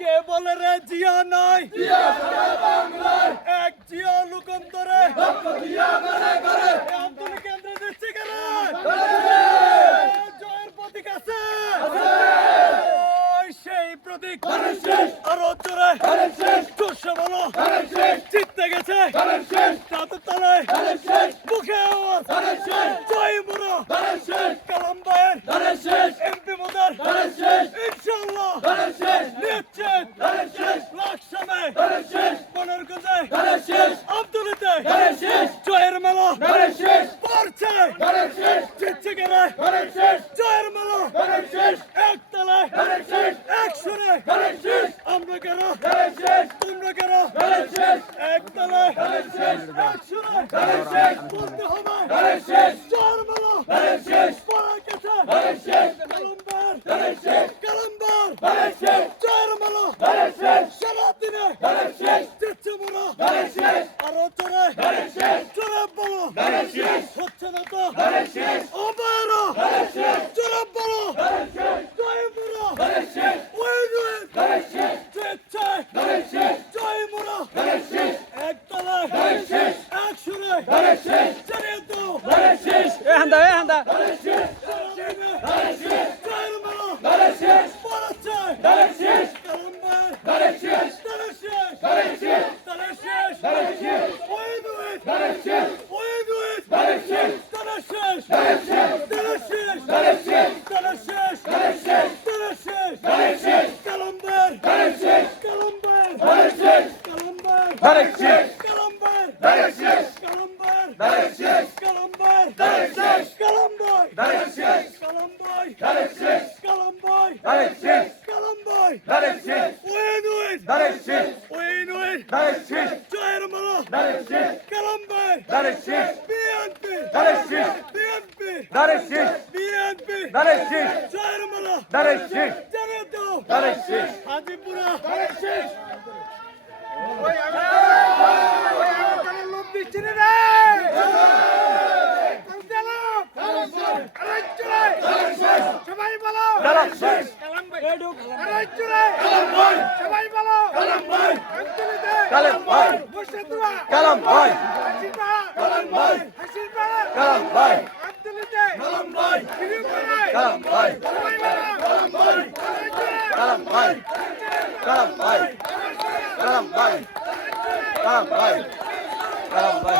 কে বলে রে জিয়া নাই এক জিয়া লোকান্তরে আন্দোলন কেন্দ্রে দিচ্ছে কেন জয়ের প্রতীক আছে সেই প্রতীক আরো জোরে জোরসে বলো জিততে গেছে তাদের তলায় মুখে জয় মুরো কালাম ভাইয়ের এমপি মোদার ইনশাআল্লাহ নিশ্চিত লাকসামে মনোরগঞ্জে আব্দুলিতে জয়ের মেলা পড়ছে জিতছে গেলে জয়ের মেলা একতলায় একশনে আমরা কেন তোমরা কেন একতলায় একশনে বলতে হবে জয়ের মেলা পড়া গেছে কালাম্বার জয়ের মেলা সারা দিনে জিতছে মোরা আরো চড়ে চড়ে বলো হচ্ছে না তো অবারো চড়ে বলো জয় মোরা জয় মোরা একতলায় একশনে চালিয়ে দাও হান্দা হান্দা কালাম